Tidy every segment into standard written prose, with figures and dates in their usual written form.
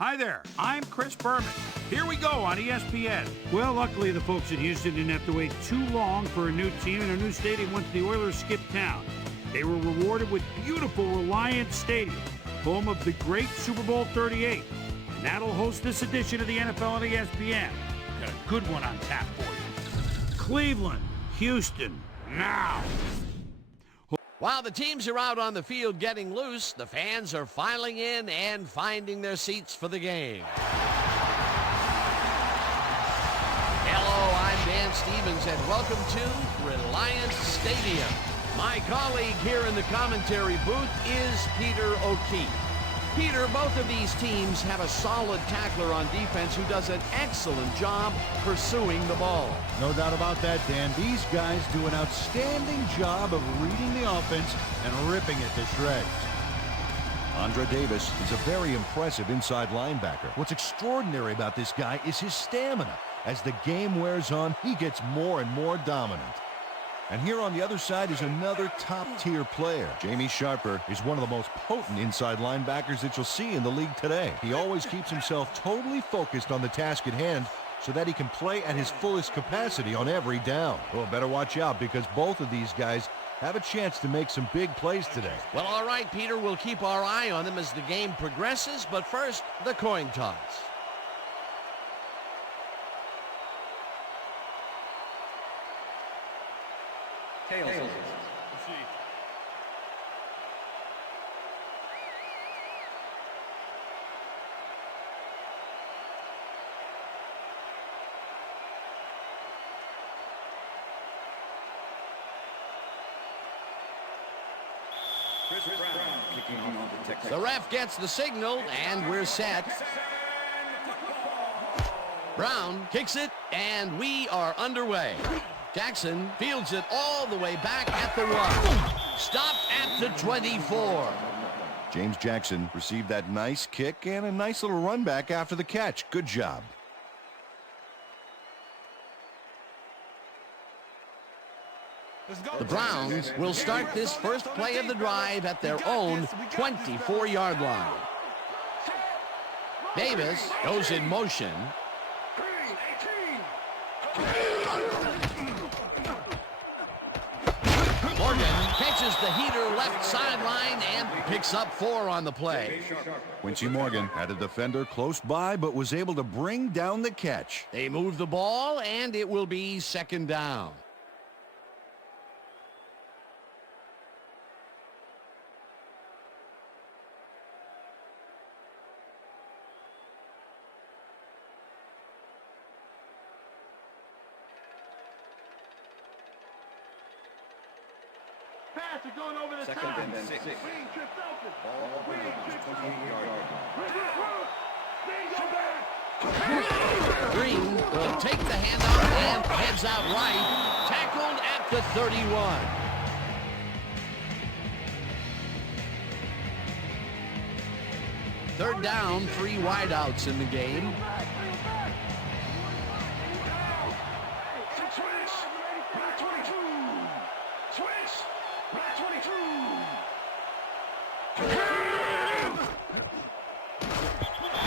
Hi there, I'm Chris Berman. Here we go on ESPN. Well, luckily the folks in Houston didn't have to wait too long for a new team and a new stadium once the Oilers skipped town. They were rewarded with beautiful Reliant Stadium, home of the great Super Bowl 38. And that'll host this edition of the NFL on ESPN. Got a good one on tap for you. Cleveland, Houston, now. While the teams are out on the field getting loose, the fans are filing in and finding their seats for the game. Hello, I'm Dan Stevens, and welcome to Reliant Stadium. My colleague here in the commentary booth is Peter O'Keefe. Peter, both of these teams have a solid tackler on defense who does an excellent job pursuing the ball. No doubt about that, Dan. These guys do an outstanding job of reading the offense and ripping it to shreds. Andre Davis is a very impressive inside linebacker. What's extraordinary about this guy is his stamina. As the game wears on, he gets more and more dominant. And here on the other side is another top-tier player. Jamie Sharper is one of the most potent inside linebackers that you'll see in the league today. He always keeps himself totally focused on the task at hand so that he can play at his fullest capacity on every down. Well, better watch out because both of these guys have a chance to make some big plays today. Well, all right, Peter, we'll keep our eye on them as the game progresses, but first, the coin toss. Tails. The ref gets the signal, and we're set. Brown kicks it, and we are underway. Jackson fields it all the way back at the 1. Stopped at the 24. James Jackson received that nice kick and a nice little run back after the catch. Good job. The Browns will start this first play of the drive at their own 24-yard line. Davis goes in motion. Morgan catches the heater left sideline and picks up 4 on the play. Quincy Morgan had a defender close by but was able to bring down the catch. They move the ball, and it will be second down. Second and 6. Ball on the 28-yard line. Green will take the handout and heads out right. Tackled at the 31. Third down, 3 wideouts in the game.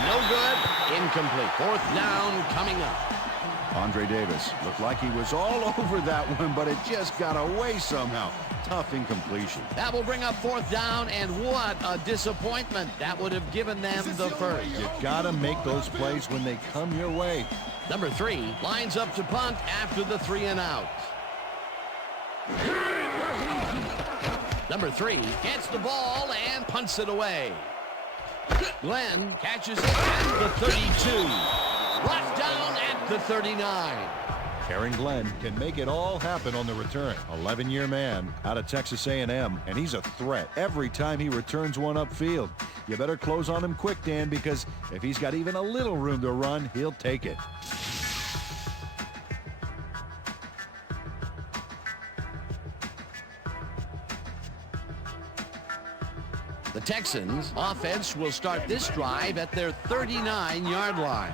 No good. Incomplete. Fourth down coming up. Andre Davis looked like he was all over that one, but it just got away somehow. Tough incompletion. That will bring up fourth down, and what a disappointment. That would have given them the first. You gotta make those plays when they come your way. Number 3 lines up to punt after the 3 and out. Number 3 gets the ball and punts it away. Glenn catches it at the 32. Brought down at the 39. Aaron Glenn can make it all happen on the return. 11-year man out of Texas A&M, and he's a threat every time he returns one upfield. You better close on him quick, Dan, because if he's got even a little room to run, he'll take it. The Texans offense will start this drive at their 39-yard line.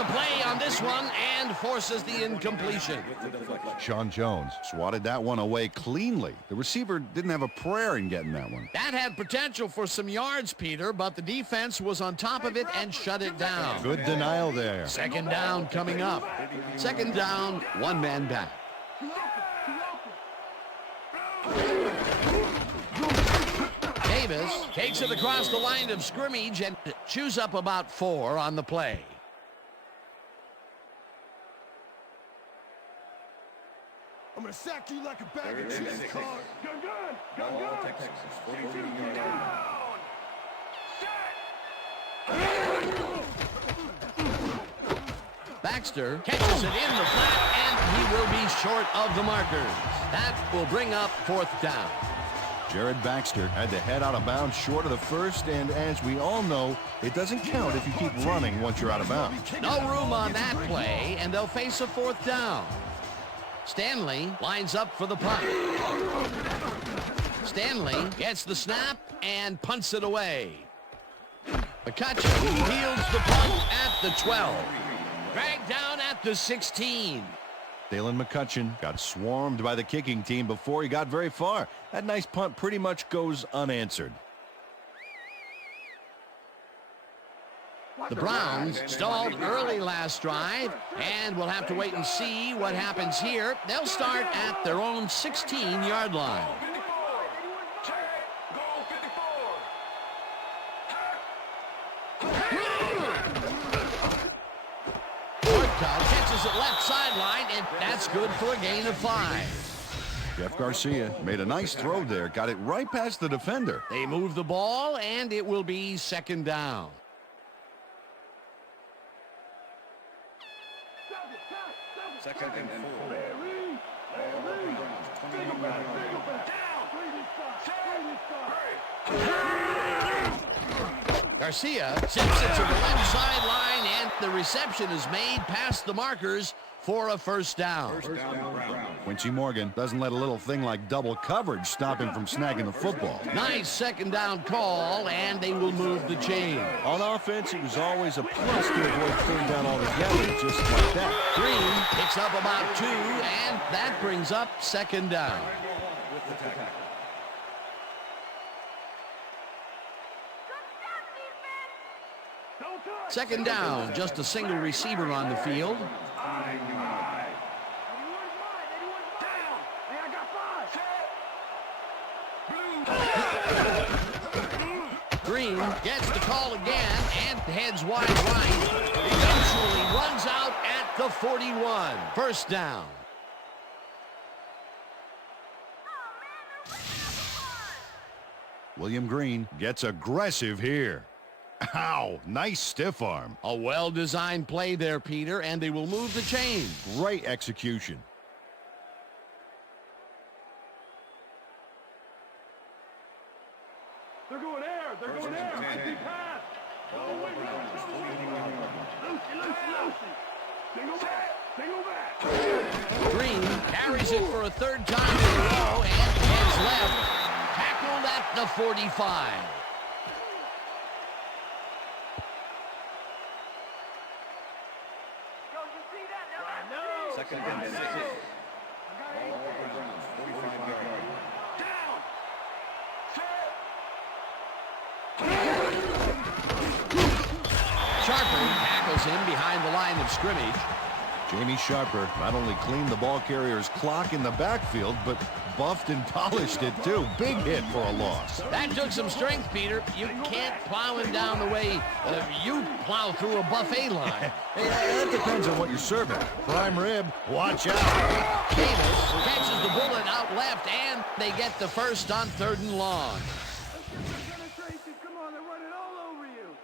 a play on this one and forces the incompletion. Sean Jones swatted that one away cleanly. The receiver didn't have a prayer in getting that one. That had potential for some yards, Peter, but the defense was on top of it and shut it down. Good denial there. Second down coming up. Second down, one man back. Davis takes it across the line of scrimmage and chews up about 4 on the play. I'm gonna sack you like a bag of cheese, Carl. Ball, Texans, 43 yards. Baxter catches it in the flat, and he will be short of the markers. That will bring up 4th down. Jared Baxter had to head out of bounds short of the first, and as we all know, it doesn't count if you keep running once you're out of bounds. No room on that play, and they'll face a 4th down. Stanley lines up for the punt. Stanley gets the snap and punts it away. McCutcheon fields the punt at the 12. Dragged down at the 16. Dalen McCutcheon got swarmed by the kicking team before he got very far. That nice punt pretty much goes unanswered. The Browns stalled early last drive, and we'll have to wait and see what happens here. They'll start at their own 16-yard line. Catches it left sideline, and that's good for a gain of 5. Jeff Garcia made a nice throw there, got it right past the defender. They move the ball, and it will be 2nd down. Second and 4. Garcia sends it to the left sideline, and the reception is made past the markers for a 1st down. Quincy Morgan doesn't let a little thing like double coverage stop him from snagging the football. Nice 2nd down call, and they will move the chain. On offense, it was always a plus to avoid 3rd down altogether, just like that. Green picks up about 2, and that brings up 2nd down. Second down, just a single receiver on the field. Green gets the call again and heads wide right. Eventually runs out at the 41. 1st down. William Green gets aggressive here. Ow, nice stiff arm. A well-designed play there, Peter, and they will move the chain. Great execution. They're going air. They're going air. Empty pass. Single back. Green carries it for a 3rd time in a row and heads left. Tackled at the 45. Second and 6. Ball, Browns, 45 yards. Sharper tackles him behind the line of scrimmage. Jamie Sharper not only cleaned the ball carrier's clock in the backfield, but buffed and polished it too. Big hit for a loss. That took some strength, Peter. You can't plow him down the way you plow through a buffet line. Hey, that depends on what you're serving. Prime rib, watch out. Davis catches the bullet out left, and they get the 1st on 3rd and long. Come on, they're running all over you.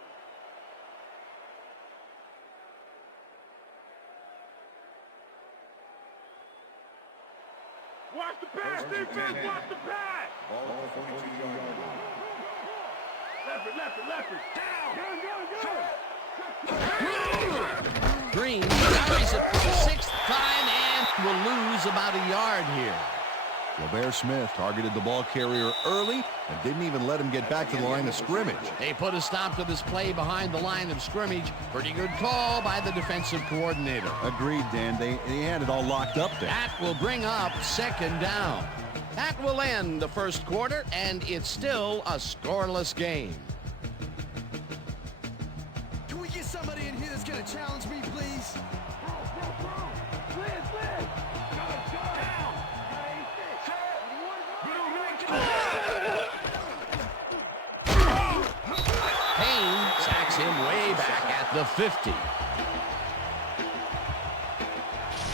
Watch the pass, defense, watch the pass. Ball, 42 yards. Left it. Down. Green carries it for the 6th time and will lose about a yard here. LeVar Smith targeted the ball carrier early and didn't even let him get back to the line of scrimmage. They put a stop to this play behind the line of scrimmage. Pretty good call by the defensive coordinator. Agreed, Dan. They had it all locked up there. That will bring up second down. That will end the first quarter, and it's still a scoreless game. Can we get somebody in here that's going to challenge me, please? Payne sacks him way back at the 50.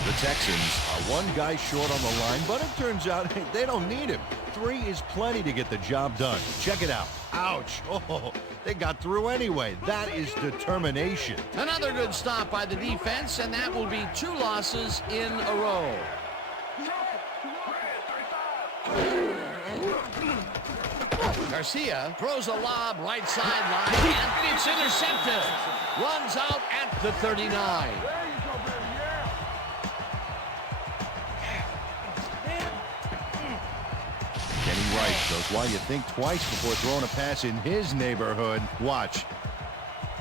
The Texans are one guy short on the line, but it turns out they don't need him. 3 is plenty to get the job done. Check it out. Ouch. Oh, they got through anyway. That is determination. Another good stop by the defense, and that will be 2 losses in a row. Garcia throws a lob right sideline, and it's intercepted. Runs out at the 39. Kenny Wright shows why you think twice before throwing a pass in his neighborhood. Watch.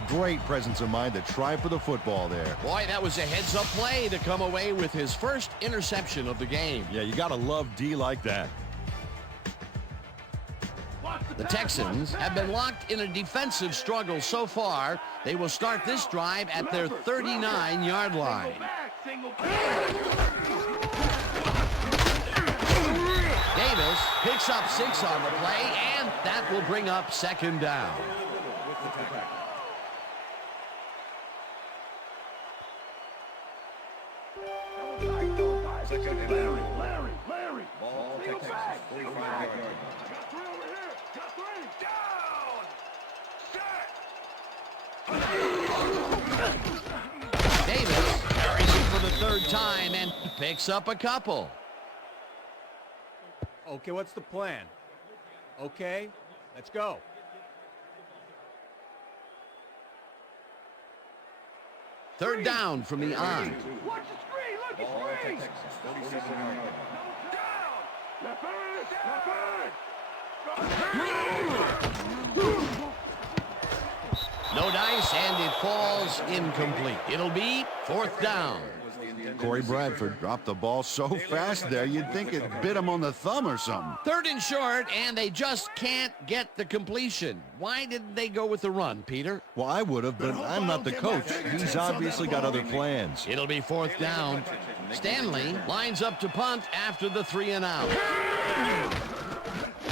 Great presence of mind to try for the football there. Boy, that was a heads-up play to come away with his first interception of the game. Yeah, you got to love D like that. The Texans have been locked in a defensive struggle so far. They will start this drive at their 39-yard line. Davis picks up 6 on the play, and that will bring up second down. Larry. Ball, Texans, 45-yard line. Davis carries it for the 3rd time and picks up a couple. Okay, what's the plan? Okay, let's go. Third down from the on. Watch the screen. Look at Ball, screen. Texans, 37-yard line. No dice, and it falls incomplete. It'll be 4th down. Corey Bradford dropped the ball so fast there, you'd think it bit him on the thumb or something. 3rd and short, and they just can't get the completion. Why didn't they go with the run, Peter? Well, I would have, but I'm not the coach. He's obviously got other plans. It'll be 4th down. Stanley lines up to punt after the 3 and out.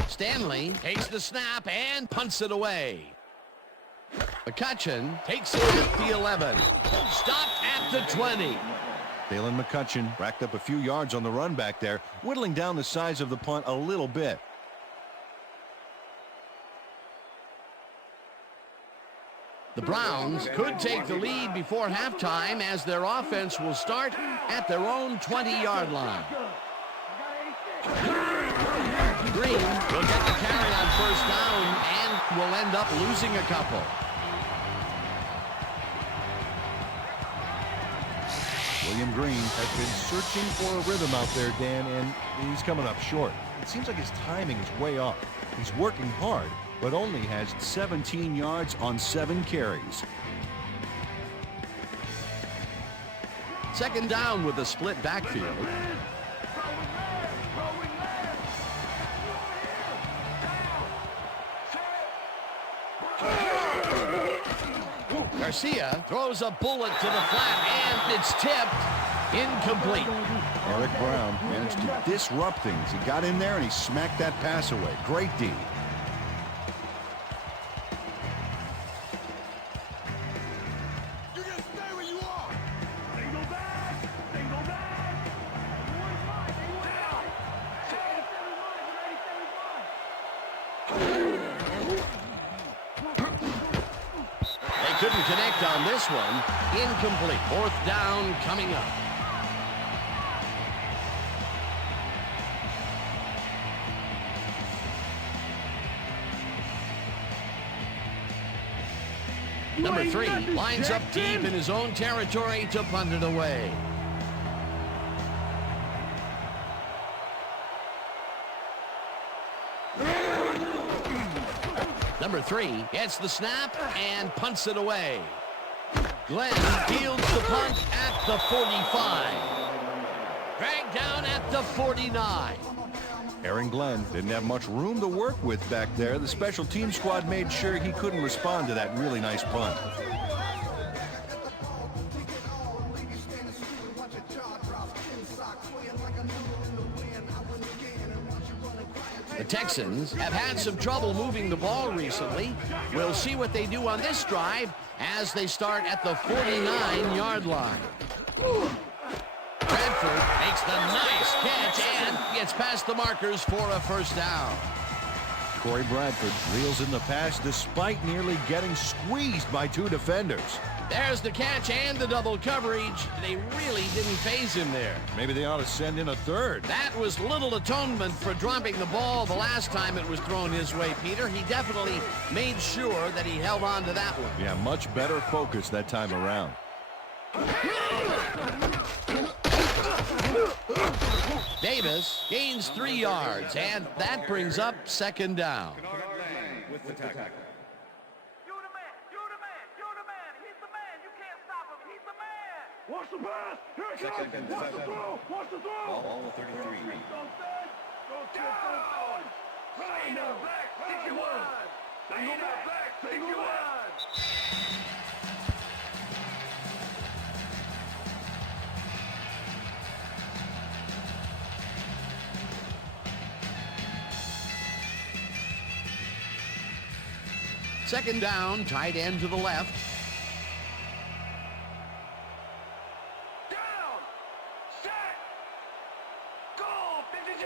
Stanley takes the snap and punts it away. McCutcheon takes it at the 11. Stopped at the 20. Dalen McCutcheon racked up a few yards on the run back there, whittling down the size of the punt a little bit. The Browns could take the lead before halftime as their offense will start at their own 20-yard line. Green will get the carry on 1st down and will end up losing a couple. William Green has been searching for a rhythm out there, Dan, and he's coming up short. It seems like his timing is way off. He's working hard, but only has 17 yards on 7 carries. 2nd down with a split backfield. Garcia throws a bullet to the flat, and it's tipped. Incomplete. Eric Brown managed to disrupt things. He got in there and he smacked that pass away. Great D. You're going to stay where you are. They couldn't connect on this one. Incomplete. 4th down coming up. Number 3 lines up deep in his own territory to punt it away. Number 3 gets the snap and punts it away. Glenn fields the punt at the 45. Dragged down at the 49. Aaron Glenn didn't have much room to work with back there. The special team squad made sure he couldn't respond to that really nice punt. The Texans have had some trouble moving the ball recently. We'll see what they do on this drive as they start at the 49-yard line. Bradford makes the nice catch and gets past the markers for a first down. Corey Bradford reels in the pass despite nearly getting squeezed by 2 defenders. There's the catch and the double coverage. They really didn't phase him there. Maybe they ought to send in a third. That was little atonement for dropping the ball the last time it was thrown his way, Peter. He definitely made sure that he held on to that one. Yeah, much better focus that time around. Davis gains 3 yards, and that brings up second down. With the tackle. You're the man. You're the man. You're the man. He's the man. You can't stop him. He's the man. Watch the pass. Here it comes. Watch the throw. Watch the throw. Ball 33. Down. Right now. Back. Take you one. Single back. Take you one. Second down, tight end to the left. Down. Set. Go. 52.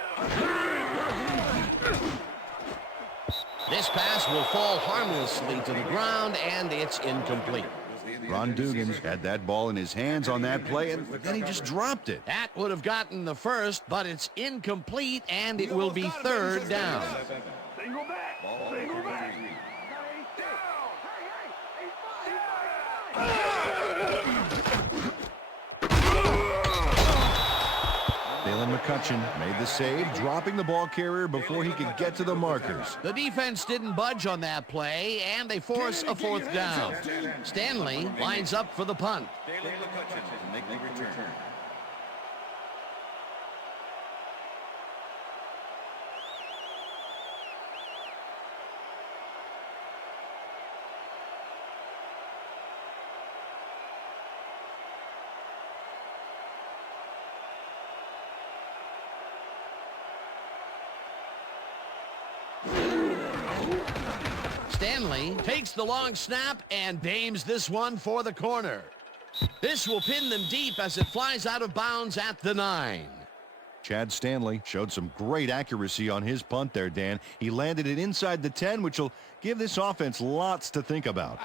This pass will fall harmlessly to the ground, and it's incomplete. Ron Dugans had that ball in his hands on that play, and then he just dropped it. That would have gotten the first, but it's incomplete, and it will be third down. Single back. Single back. Dalen McCutcheon made the save, dropping the ball carrier before he could get to the markers. The defense didn't budge on that play, and they force a fourth down. Stanley lines up for the punt. Dalen McCutcheon to make the return. Stanley takes the long snap and aims this one for the corner. This will pin them deep as it flies out of bounds at the 9. Chad Stanley showed some great accuracy on his punt there, Dan. He landed it inside the 10, which will give this offense lots to think about.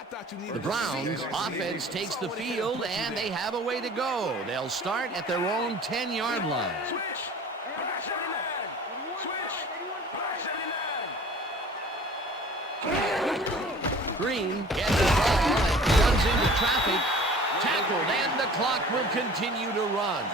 The Browns offense takes the field, and they have a way to go. They'll start at their own 10-yard line. Green gets the ball and runs into traffic. Tackled, and the clock will continue to run.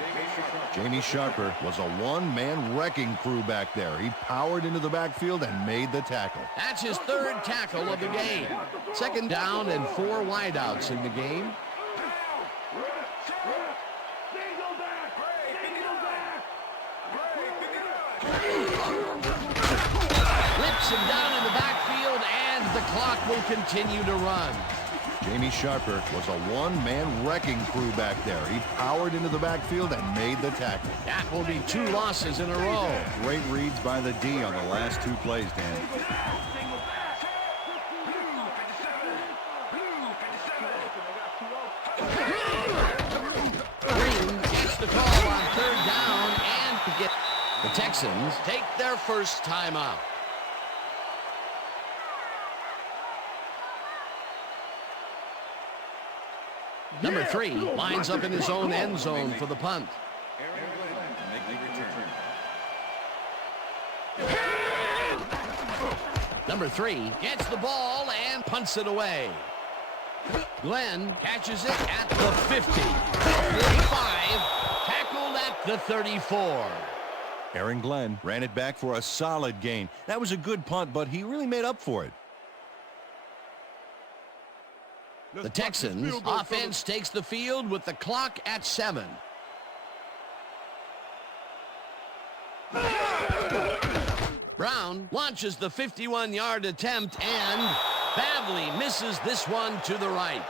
Jamie Sharper was a one-man wrecking crew back there. He powered into the backfield and made the tackle. That's his third tackle of the game. Second down and 4 wideouts in the game. Flips him down in the backfield, and the clock will continue to run. Jamie Sharper was a one-man wrecking crew back there. He powered into the backfield and made the tackle. That will be 2 losses in a row. Great reads by the D on the last 2 plays, Dan. Green gets the call on third down, and the Texans take their first timeout. Number 3 lines up in his own end zone for the punt. Number 3 gets the ball and punts it away. Glenn catches it at the 50, 45, tackled at the 34. Aaron Glenn ran it back for a solid gain. That was a good punt, but he really made up for it. The Texans offense takes the field with the clock at 7. Brown launches the 51-yard attempt and badly misses this one to the right.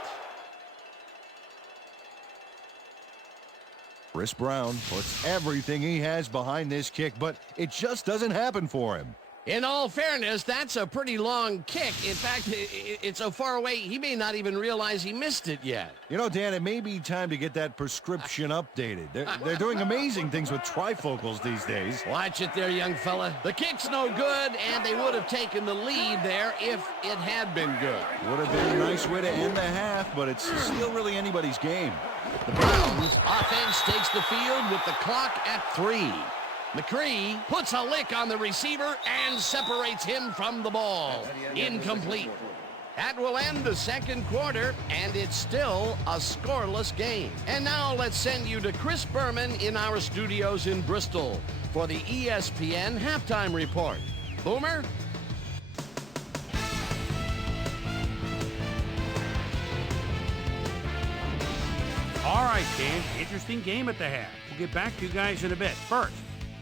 Chris Brown puts everything he has behind this kick, but it just doesn't happen for him. In all fairness, that's a pretty long kick. In fact, it's so far away, he may not even realize he missed it yet. You know, Dan, it may be time to get that prescription updated. They're doing amazing things with trifocals these days. Watch it there, young fella. The kick's no good, and they would have taken the lead there if it had been good. Would have been a nice way to end the half, but it's still really anybody's game. The Browns offense takes the field with the clock at 3. McCree puts a lick on the receiver and separates him from the ball. Incomplete. That will end the second quarter, and it's still a scoreless game. And now let's send you to Chris Berman in our studios in Bristol for the ESPN Halftime Report. Boomer? All right, Dan, interesting game at the half. We'll get back to you guys in a bit. First,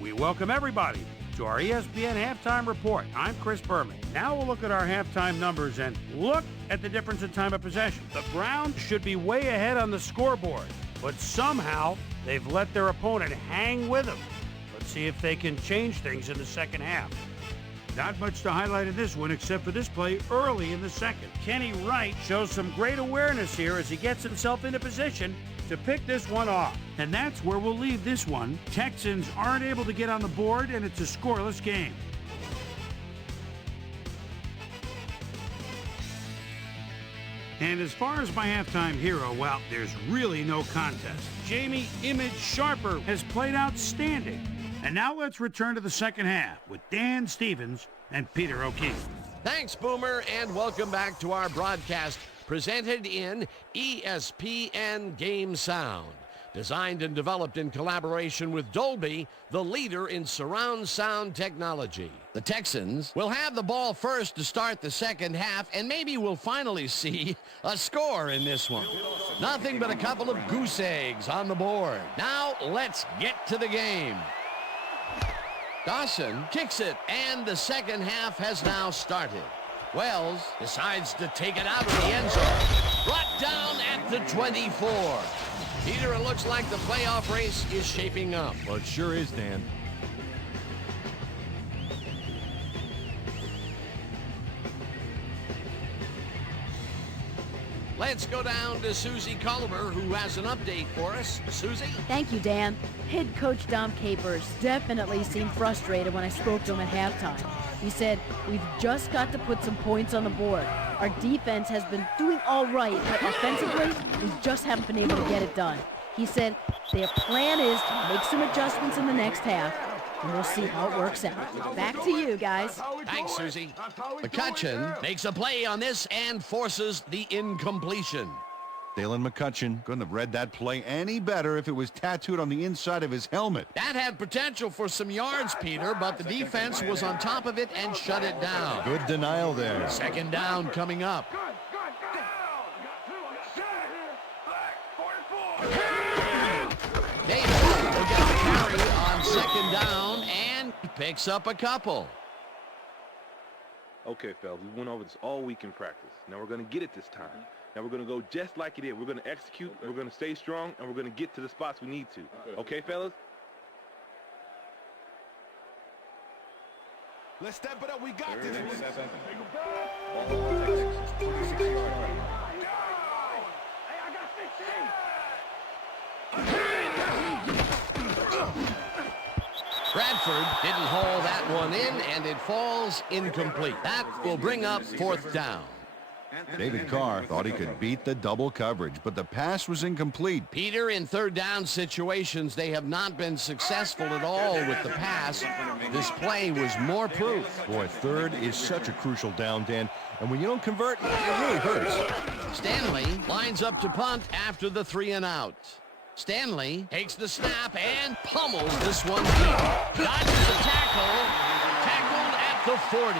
we welcome everybody to our ESPN Halftime Report. I'm Chris Berman. Now we'll look at our halftime numbers and look at the difference in time of possession. The Browns should be way ahead on the scoreboard, but somehow they've let their opponent hang with them. Let's see if they can change things in the second half. Not much to highlight in this one except for this play early in the second. Kenny Wright shows some great awareness here as he gets himself into position to pick this one off. And that's where we'll leave this one. Texans aren't able to get on the board, and it's a scoreless game. And as far as my halftime hero, well, there's really no contest. Jamie Image Sharper has played outstanding. And now let's return to the second half with Dan Stevens and Peter O'Keefe. Thanks, Boomer, and welcome back to our broadcast presented in ESPN Game Sound. Designed and developed in collaboration with Dolby, the leader in surround sound technology. The Texans will have the ball first to start the second half, and maybe we'll finally see a score in this one. Nothing but a couple of goose eggs on the board. Now let's get to the game. Dawson kicks it, and the second half has now started. Wells decides to take it out of the end zone. Brought down at the 24. Peter, it looks like the playoff race is shaping up. Well, it sure is, Dan. Let's go down to Susie Culver, who has an update for us. Susie? Thank you, Dan. Head coach Dom Capers definitely seemed frustrated when I spoke to him at halftime. He said, "We've just got to put some points on the board. Our defense has been doing all right, but offensively, we just haven't been able to get it done." He said their plan is to make some adjustments in the next half, and we'll see how it works out. Back to you, guys. Thanks, Susie. McCutcheon makes a play on this and forces the incompletion. Dalen McCutcheon couldn't have read that play any better if it was tattooed on the inside of his helmet. That had potential for some yards, Peter, but the defense was on top of it and shut it down. Good denial there. Second down coming up. Davis will get the carry on second down and picks up a couple. Okay, fellas, we went over this all week in practice. Now we're going to get it this time. Now we're going to go just like it is. We're going to execute, we're going to stay strong, and we're going to get to the spots we need to. Okay, fellas? Let's step it up. We got this. Bradford didn't haul that one in, and it falls incomplete. That will bring up fourth down. David Carr thought he could beat the double coverage, but the pass was incomplete. Peter, in third down situations, they have not been successful at all with the pass. This play was more proof. Boy, third is such a crucial down, Dan, and when you don't convert, it really hurts. Stanley lines up to punt after the 3-and-out. Stanley takes the snap and pummels this one deep. Dodges the tackle. Tackled at the 40.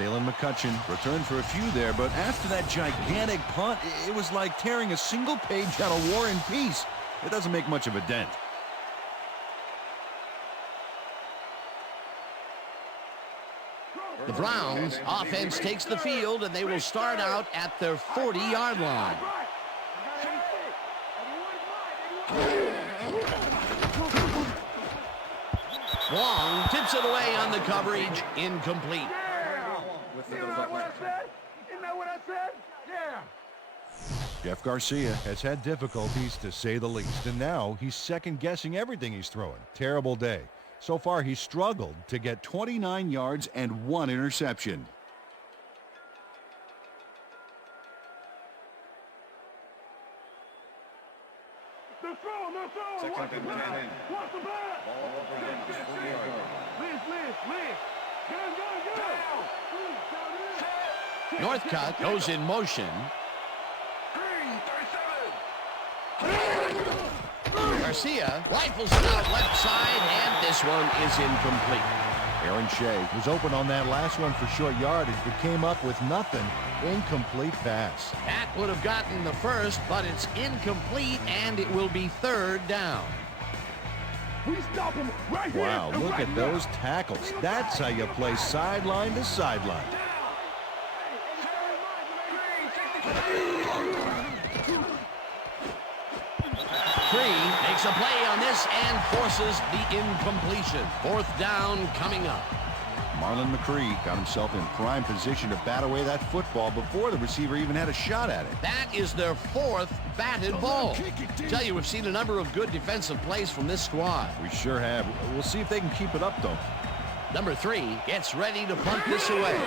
Dalen McCutcheon returned for a few there, but after that gigantic punt, it was like tearing a single page out of War and Peace. It doesn't make much of a dent. The Browns offense takes the field, and they will start out at their 40-yard line. Wong tips it away on the coverage, incomplete. Isn't that what I said? Isn't that what I said? Yeah. Jeff Garcia has had difficulties, to say the least, and now he's second-guessing everything he's throwing. Terrible day. So far, he's struggled to get 29 yards and 1 interception. They're throwing. Watch the back. Watch the back. Liz. Go. Northcutt goes in motion. Garcia rifles it out left side, and this one is incomplete. Aaron Shea was open on that last one for short yardage, but came up with nothing. Incomplete pass. That would have gotten the first, but it's incomplete, and it will be third down. We stop him right here. Wow, look at those tackles. That's how you play sideline to sideline. Cree makes a play on this and forces the incompletion. Fourth down coming up. Marlon McCree got himself in prime position to bat away that football before the receiver even had a shot at it. That is their fourth batted ball. Tell you, we've seen a number of good defensive plays from this squad. We sure have. We'll see if they can keep it up, though. Number 3 gets ready to punt this away.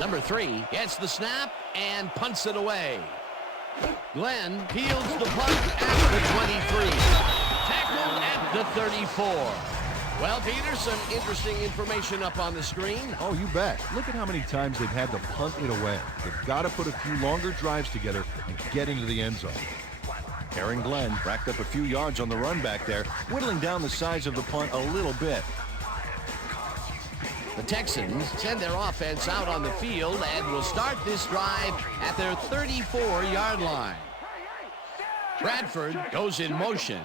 Number 3 gets the snap and punts it away. Glenn fields the punt at the 23. Tackled at the 34. Well, Peter, some interesting information up on the screen. Oh, you bet. Look at how many times they've had to punt it away. They've got to put a few longer drives together and get into the end zone. Aaron Glenn racked up a few yards on the run back there, whittling down the size of the punt a little bit. The Texans send their offense out on the field and will start this drive at their 34-yard line. Bradford goes in motion.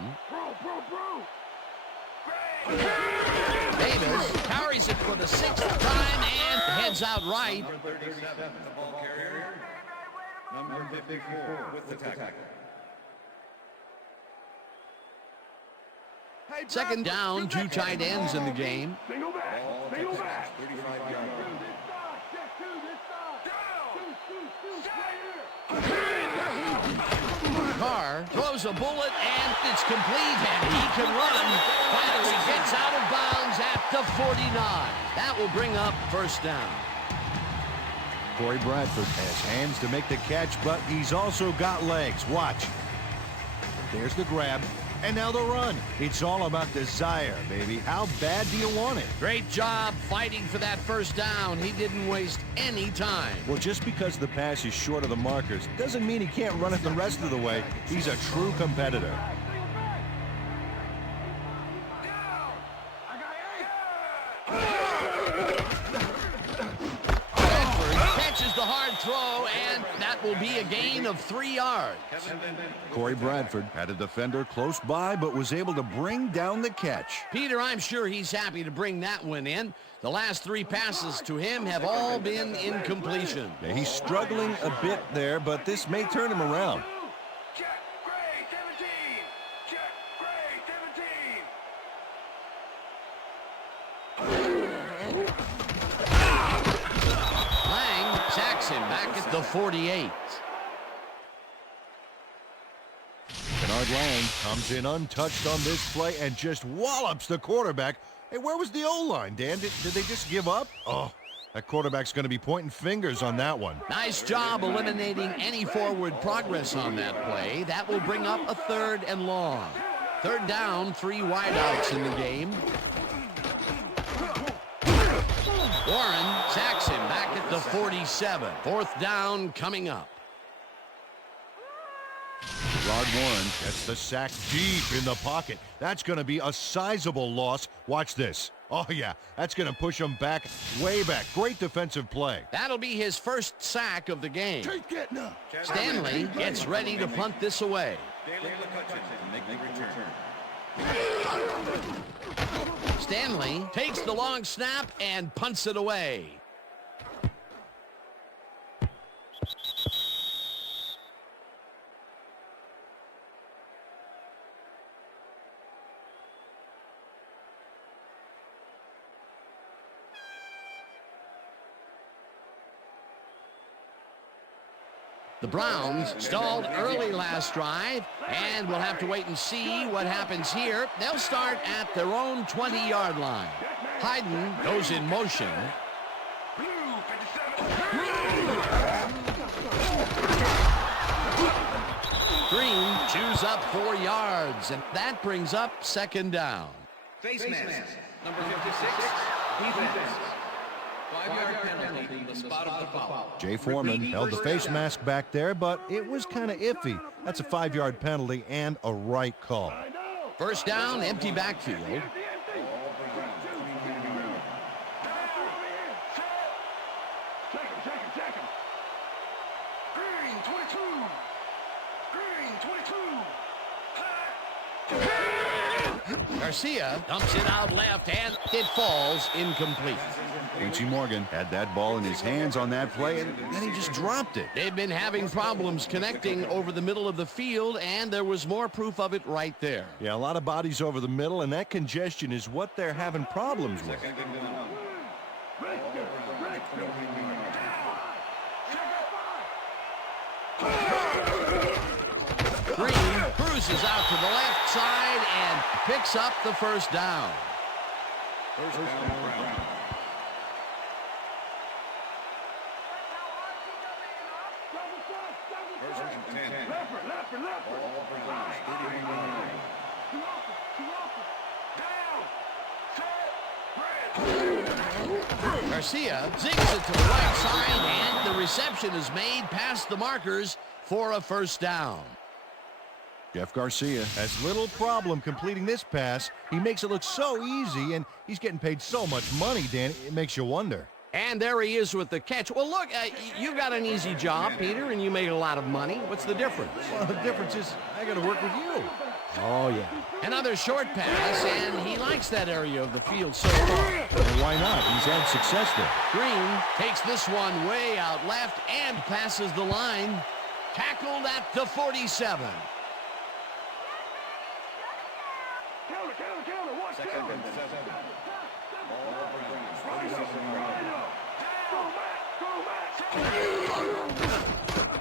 Davis carries it for the 6th time and heads out right. Number 37, the ball carrier. Number 54 with the tackle. Second down, 2 tight ends in the game. Single back. 35 yards. Carr throws a bullet and it's complete, and he can run. Finally gets out of bounds at the 49. That will bring up first down. Corey Bradford has hands to make the catch, but he's also got legs. Watch. There's the grab, and now the run. It's all about desire, baby. How bad do you want it? Great job fighting for that first down. He didn't waste any time. Well, just because the pass is short of the markers doesn't mean he can't run it the rest of the way. He's a true competitor. Catches the hard throw, and that will be a gain of 3 yards. Corey Bradford had a defender close by, but was able to bring down the catch. Peter, I'm sure he's happy to bring that one in. The last 3 passes to him have all been incompletion. Yeah, he's struggling a bit there, but this may turn him around. Back at the 48. Bernard Lang comes in untouched on this play and just wallops the quarterback. Hey, where was the O-line, Dan? Did they just give up? Oh, that quarterback's going to be pointing fingers on that one. Nice job eliminating any forward progress on that play. That will bring up a 3rd and long. 3rd down, 3 wideouts in the game. Warren sacks him back at the 47. 4th down coming up. Rod Warren gets the sack deep in the pocket. That's going to be a sizable loss. Watch this. Oh, yeah, that's going to push him back, way back. Great defensive play. That'll be his first sack of the game. Take it now. Stanley gets ready to punt this away. Stanley takes the long snap and punts it away. The Browns stalled early last drive, and we'll have to wait and see what happens here. They'll start at their own 20-yard line. Hayden goes in motion. Green chews up 4 yards, and that brings up second down. Face mask, number 56, defense. 5-yard penalty from the spot of the foul. Jay Foreman held the face mask back there, but it was kind of iffy. That's a 5-yard penalty and a right call. First down, empty backfield. Check him. Green, 22. Green, 22. Garcia dumps it out left, and it falls incomplete. Quincy Morgan had that ball in his hands on that play, and then he just dropped it. They've been having problems connecting over the middle of the field, and there was more proof of it right there. Yeah, a lot of bodies over the middle, and that congestion is what they're having problems with. Green cruises out to the left side and picks up the first down. First down. Garcia zigs it to the right side, and the reception is made past the markers for a first down. Jeff Garcia has little problem completing this pass. He makes it look so easy, and he's getting paid so much money, Dan, it makes you wonder. And there he is with the catch. Well, look, you got an easy job, Peter, and you make a lot of money. What's the difference? Well, the difference is I got to work with you. Oh, yeah. Another short pass, and he likes that area of the field so far. Well, why not? He's had success there. Green takes this one way out left and passes the line. Tackled at the 47. Counter, watch Second counter. and 7.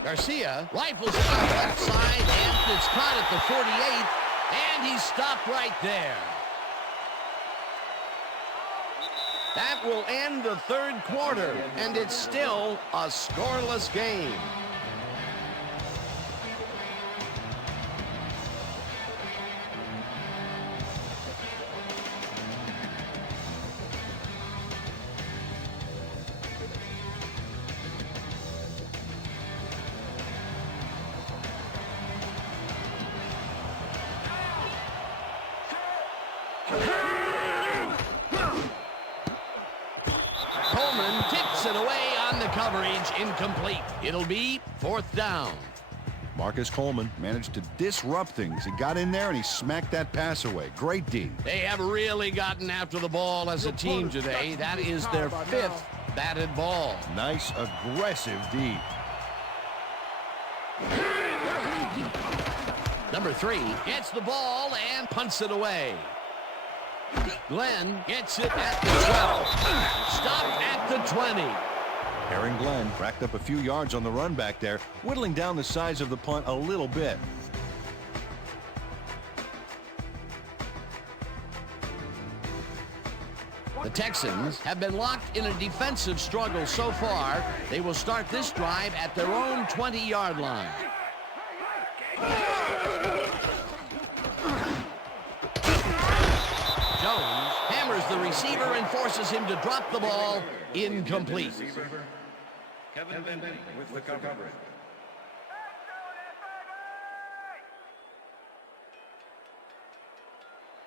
Garcia rifles it on the left side, and it's caught at the 48, and he's stopped right there. That will end the third quarter, and it's still a scoreless game. Coleman tips it away on the coverage, incomplete. It'll be fourth down. Marcus Coleman managed to disrupt things. He got in there and he smacked that pass away. Great D. They have really gotten after the ball as a team today. That is their fifth batted ball. Nice, aggressive D. Number 3 gets the ball and punts it away. Glenn gets it at the 12. Stopped at the 20. Aaron Glenn racked up a few yards on the run back there, whittling down the size of the punt a little bit. The Texans have been locked in a defensive struggle so far. They will start this drive at their own 20-yard line. Jones hammers the receiver and forces him to drop the ball. Incomplete. Kevin Benton with the coverage.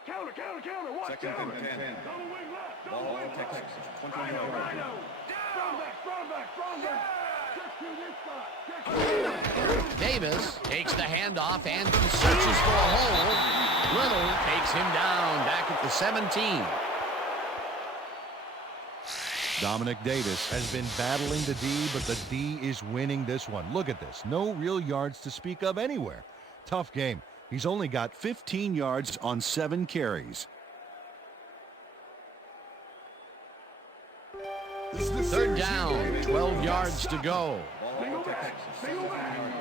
Counter. Second and 10. Ball Texans, 20-yard line. Davis takes the handoff and searches for a hole. Little takes him down back at the 17. Dominic Davis has been battling the D, but the D is winning this one. Look at this. No real yards to speak of anywhere. Tough game. He's only got 15 yards on 7 carries. Third down, 12 yards to go. Ball Texans, 17-yard line.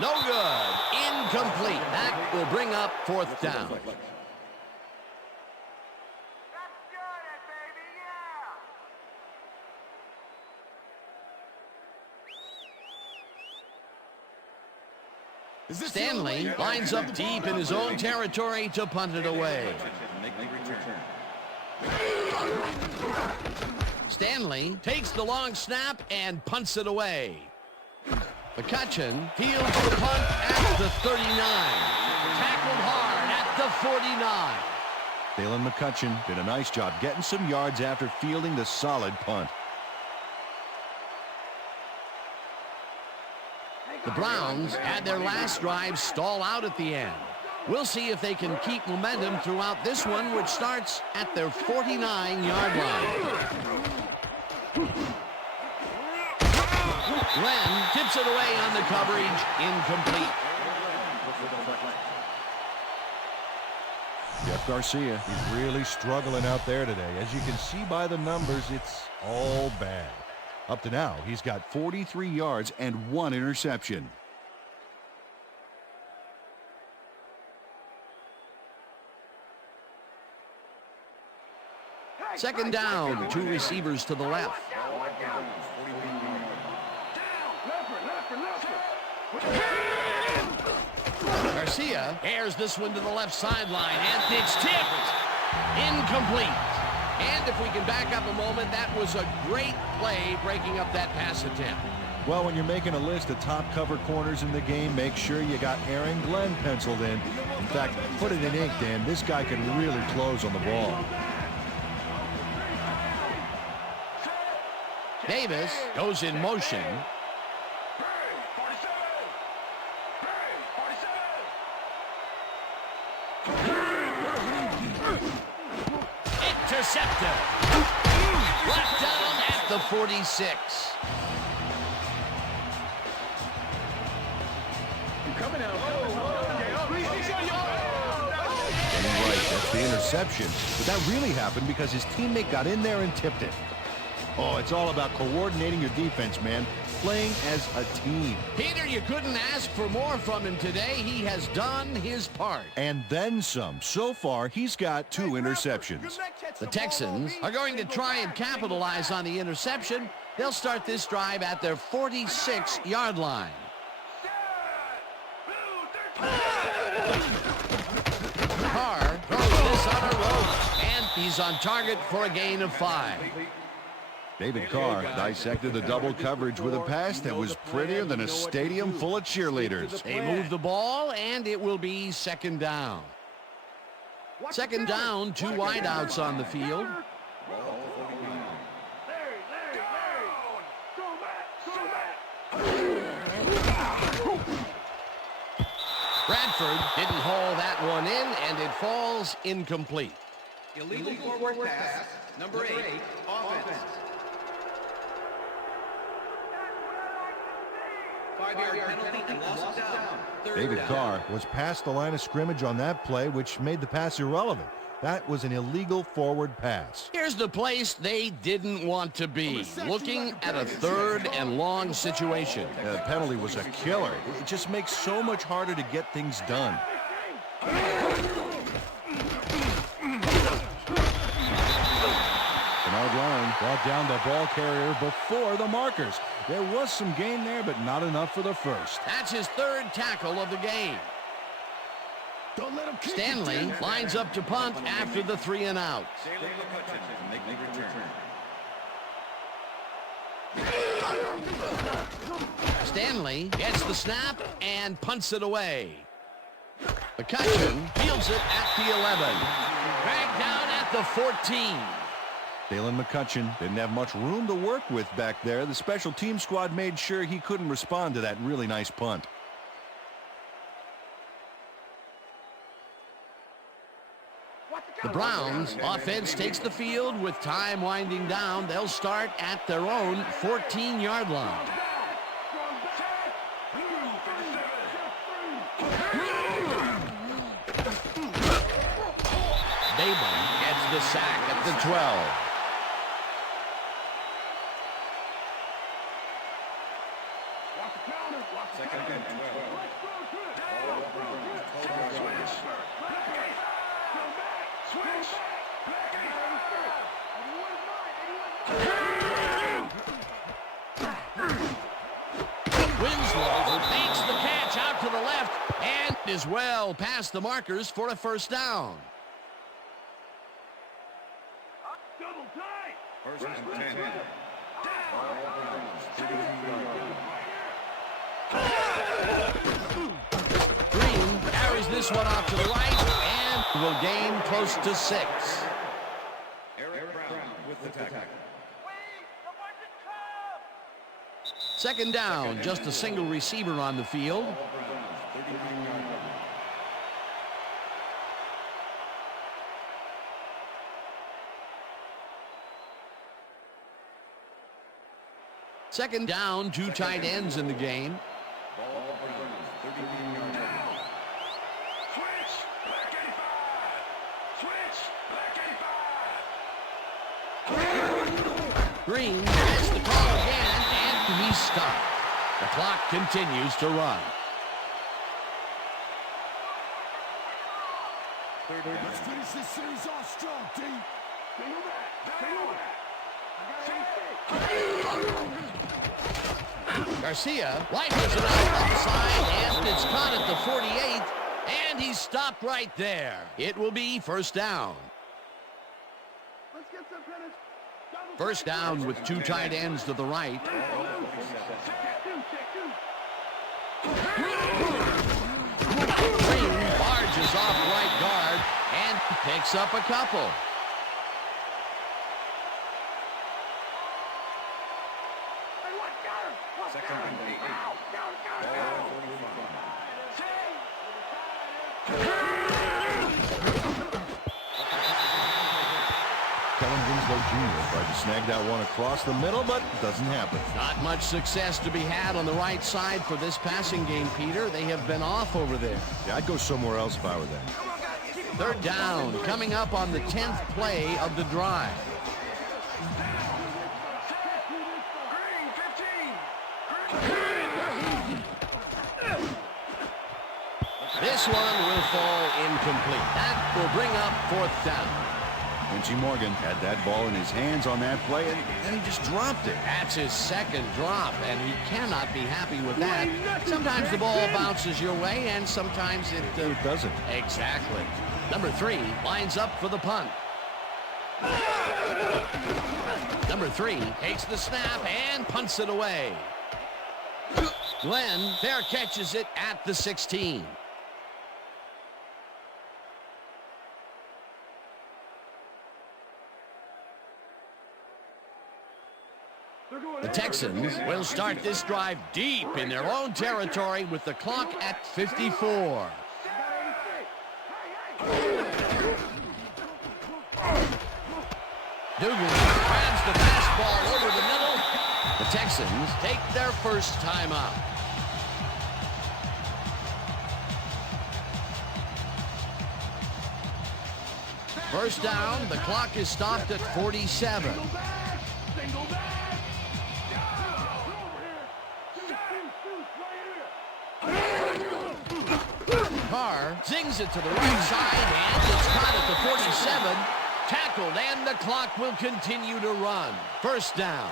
No good. Incomplete. That will bring up fourth down. Stanley lines up deep in his own territory to punt it away. Stanley takes the long snap and punts it away. McCutcheon fields the punt at the 39. Tackled hard at the 49. Dalen McCutcheon did a nice job getting some yards after fielding the solid punt. The Browns had their last drive stall out at the end. We'll see if they can keep momentum throughout this one, which starts at their 49-yard line. Glenn tips it away on the coverage, incomplete. Jeff Garcia, he's really struggling out there today. As you can see by the numbers, it's all bad. Up to now, he's got 43 yards and 1 interception. Second down, 2 receivers to the left. Garcia airs this one to the left sideline, and it's tipped. Incomplete. And if we can back up a moment, that was a great play breaking up that pass attempt. Well, when you're making a list of top cover corners in the game, make sure you got Aaron Glenn penciled in. In fact, put it in ink, Dan. This guy can really close on the ball. Davis goes in motion. Intercepted. Left down at the 46. Right, that's the interception. But that really happened because his teammate got in there and tipped it. Oh, it's all about coordinating your defense, man. Playing as a team. Peter, you couldn't ask for more from him today. He has done his part. And then some. So far, he's got 2 interceptions. The Texans are going to try and capitalize on the interception. They'll start this drive at their 46-yard line. Carr throws this on a rope, and he's on target for a gain of 5. David Carr dissected the double coverage with a pass that was prettier than a stadium full of cheerleaders. They move the ball, and it will be second down. Second down, 2 wideouts on the field. Bradford didn't haul that one in, and it falls incomplete. Illegal forward pass, number 8, offense. 5-yard penalty and loss of down. David Carr was past the line of scrimmage on that play, which made the pass irrelevant. That was an illegal forward pass. Here's the place they didn't want to be, looking at a 3rd and long situation. The penalty was a killer. It just makes so much harder to get things done. Bernard Lang brought down the ball carrier before the markers. There was some gain there, but not enough for the first. That's his 3rd tackle of the game. Stanley lines up to punt after the 3 and out. Stanley gets the snap and punts it away. McCutcheon fields it at the 11. Dragged down at the 14. Dalen McCutcheon didn't have much room to work with back there. The special team squad made sure he couldn't respond to that really nice punt. The Browns offense takes the field with time winding down. They'll start at their own 14-yard line. Babel gets the sack at the 12. Second and 12. Winslow makes the catch out to the left and is well past the markers for a first down. First and 10. Green carries this one off to the right and will gain close to 6. Eric Brown with the tackle. Second down, just a single receiver on the field. Second down, 2 tight ends in the game. Green gets the call again, and he's stopped. The clock continues to run. Let's finish this series off strong, team. Garcia rifles it out outside, and it's caught at the 48, and he's stopped right there. It will be first down. First down with 2 tight ends to the right. Green barges off right guard and picks up a couple. Second and 8. Winslow Jr. tried to snag that one across the middle, but it doesn't happen. Not much success to be had on the right side for this passing game, Peter. They have been off over there. Yeah, I'd go somewhere else if I were them. Third down, coming up on the 10th play of the drive. This one will fall incomplete. That will bring up fourth down. Quincy Morgan had that ball in his hands on that play, and then he just dropped it. That's his second drop, and he cannot be happy with that. Sometimes the ball bounces your way, and sometimes it doesn't. Exactly. Number 3 lines up for the punt. Number 3 takes the snap and punts it away. Glenn fair catches it at the 16. The Texans will start this drive deep in their own territory with the clock at 54. Dugan grabs the fastball over the middle. The Texans take their first time out. First down, the clock is stopped at 47. Carr zings it to the right side, and it's caught at the 47. Tackled, and the clock will continue to run. First down.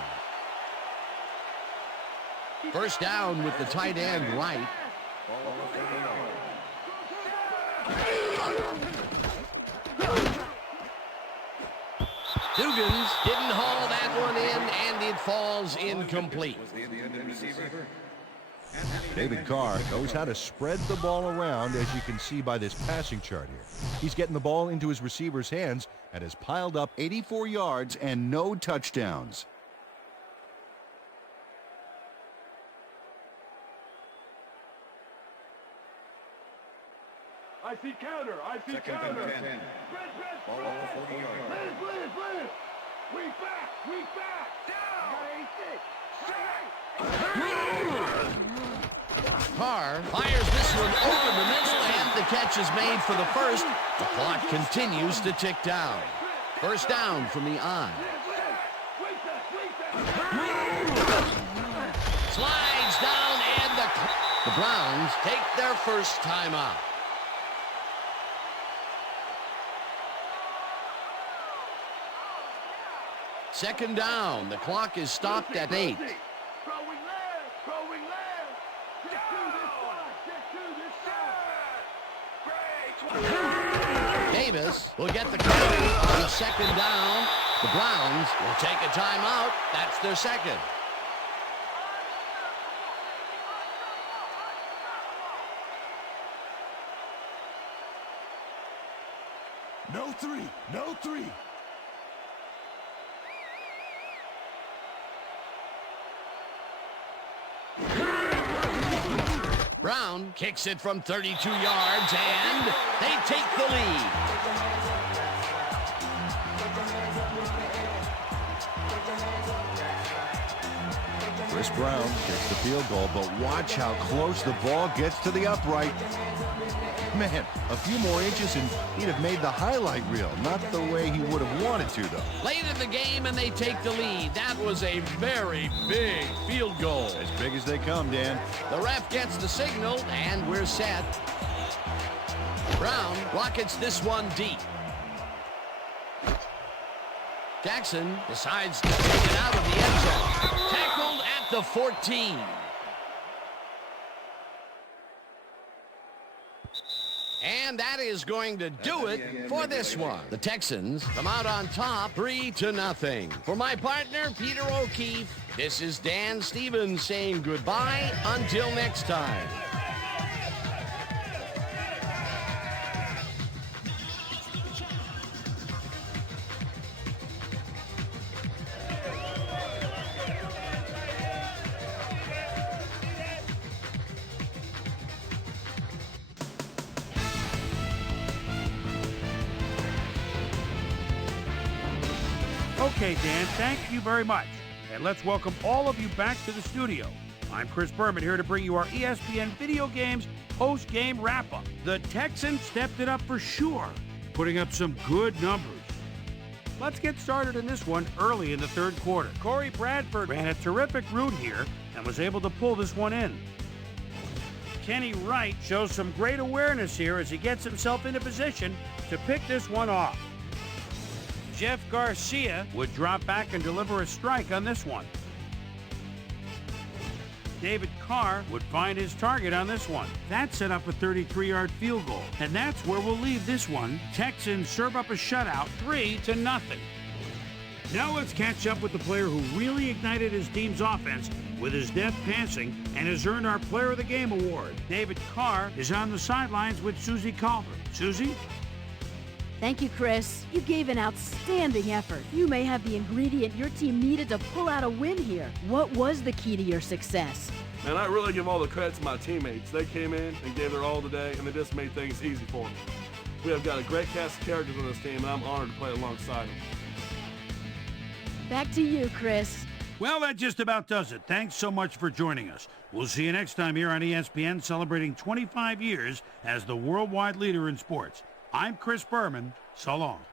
First down with the tight end right. Dugans didn't haul that one in, and it falls incomplete. David Carr knows how to spread the ball around, as you can see by this passing chart here. He's getting the ball into his receiver's hands and has piled up 84 yards and no touchdowns. I see counter. I see counter. Press. Ball over 40 yards. Liz. We back. Carr fires this one over the middle, and the catch is made for the first. The clock continues to tick down. First down from the I. Slides down, and the Browns take their first timeout. Second down. The clock is stopped at 8. Davis will get the count on second down. The Browns will take a timeout. That's their second. No three. Brown kicks it from 32 yards, and they take the lead. Chris Brown gets the field goal, but watch how close the ball gets to the upright. Man, a few more inches and he'd have made the highlight reel. Not the way he would have wanted to, though. Late in the game, and they take the lead. That was a very big field goal. As big as they come, Dan. The ref gets the signal, and we're set. Brown rockets this one deep. Jackson decides to take it out of the end zone. Tackled at the 14. And that is going to do it for this one. The Texans come out on top 3-0. For my partner, Peter O'Keefe, this is Dan Stevens saying goodbye until next time. Okay, Dan, thank you very much. And let's welcome all of you back to the studio. I'm Chris Berman, here to bring you our ESPN Video Games post-game wrap-up. The Texans stepped it up for sure, putting up some good numbers. Let's get started in this one early in the third quarter. Corey Bradford ran a terrific route here and was able to pull this one in. Kenny Wright shows some great awareness here as he gets himself into position to pick this one off. Jeff Garcia would drop back and deliver a strike on this one. David Carr would find his target on this one. That set up a 33-yard field goal, and that's where we'll leave this one. Texans serve up a shutout, 3-0. Now let's catch up with the player who really ignited his team's offense with his deft passing and has earned our Player of the Game award. David Carr is on the sidelines with Susie Culver. Susie? Thank you, Chris. You gave an outstanding effort. You may have the ingredient your team needed to pull out a win here. What was the key to your success? And I really give all the credit to my teammates. They came in and gave their all today, and they just made things easy for me. We have got a great cast of characters on this team, and I'm honored to play alongside them. Back to you, Chris. Well, that just about does it. Thanks so much for joining us. We'll see you next time here on ESPN, celebrating 25 years as the worldwide leader in sports. I'm Chris Berman. So long.